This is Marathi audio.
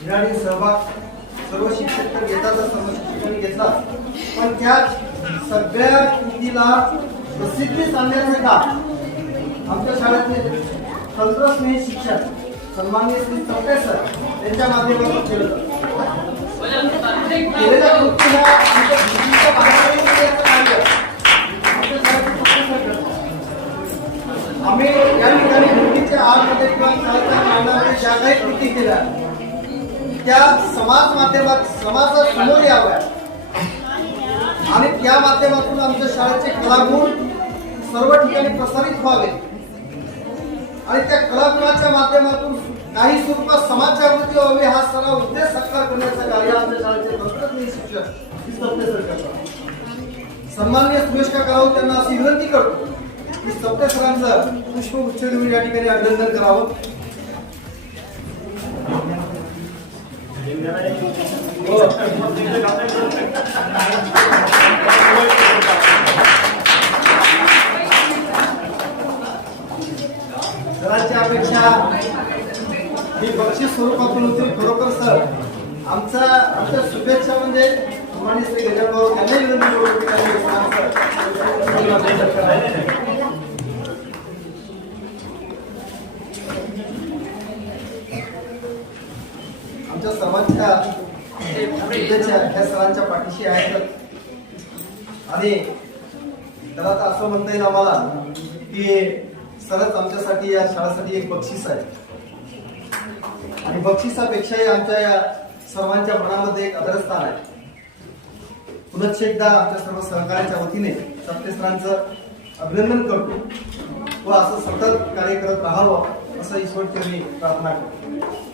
हिराणी सहभाग सर्व शिक्षक तर घेतातच, सर्व शिक्षकांनी घेतला, पण त्या सगळ्या कृतीला प्रसिद्धीस आणण्याचं काम आमच्या शाळेतले तंत्रस्नेही शिक्षक सन्माननीय श्री चौटे सर यांच्या माध्यमातून केलं जातं. केलेल्या कृतीला आमच्या भीतीच्या बाहेर याचं कार्य आमच्या शाळेचे चौटे सर करतात. आम्ही या ठिकाणी भीतीच्या आतमध्ये किंवा शाळेच्या प्रांगणामध्ये ज्या काही कृती केल्या त्या समाज माध्यमात समाजासमोर याव्या आणि त्या माध्यमातून आमच्या शाळेचे कलागुण सर्व ठिकाणी प्रसारित व्हावे आणि त्या कलागुणाच्या माध्यमातून काही स्वरूपात समाज जागृती व्हावी हा सर्व उद्देश साकार करण्याचं कार्य आमच्या शाळेचे तंत्रज्ञ शिक्षक सर करतात. सन्माननीय सुरेश काका राऊत त्यांना अशी विनंती करतो की सप्ते सरांचं पुष्पगुच्छ देऊन या ठिकाणी अभिनंदन करावं. सरांची अपेक्षा ही बक्षीस स्वरूपातून होती. खरोखर सर आमच्या शुभेच्छा म्हणजे तुम्हाला श्री गजाभाऊ त्यांनाही विनंती करू आमच्या सर्वांच्या शुभेच्छा ह्या सरांच्या पाठीशी आहेत. आणि त्याला तर असं म्हणता येईल आम्हाला की सरच आमच्यासाठी या शाळेसाठी एक बक्षीस आहे आणि बक्षिसापेक्षाही आमच्या या सर्वांच्या मनामध्ये एक आदरस्थान आहे. पुनश्च एकदा आमच्या सर्व सहकार्याच्या वतीने सप्ते सरांचं अभिनंदन करतो व असं सतत कार्य करत राहावं असं ईश्वरचरणी प्रार्थना करतो.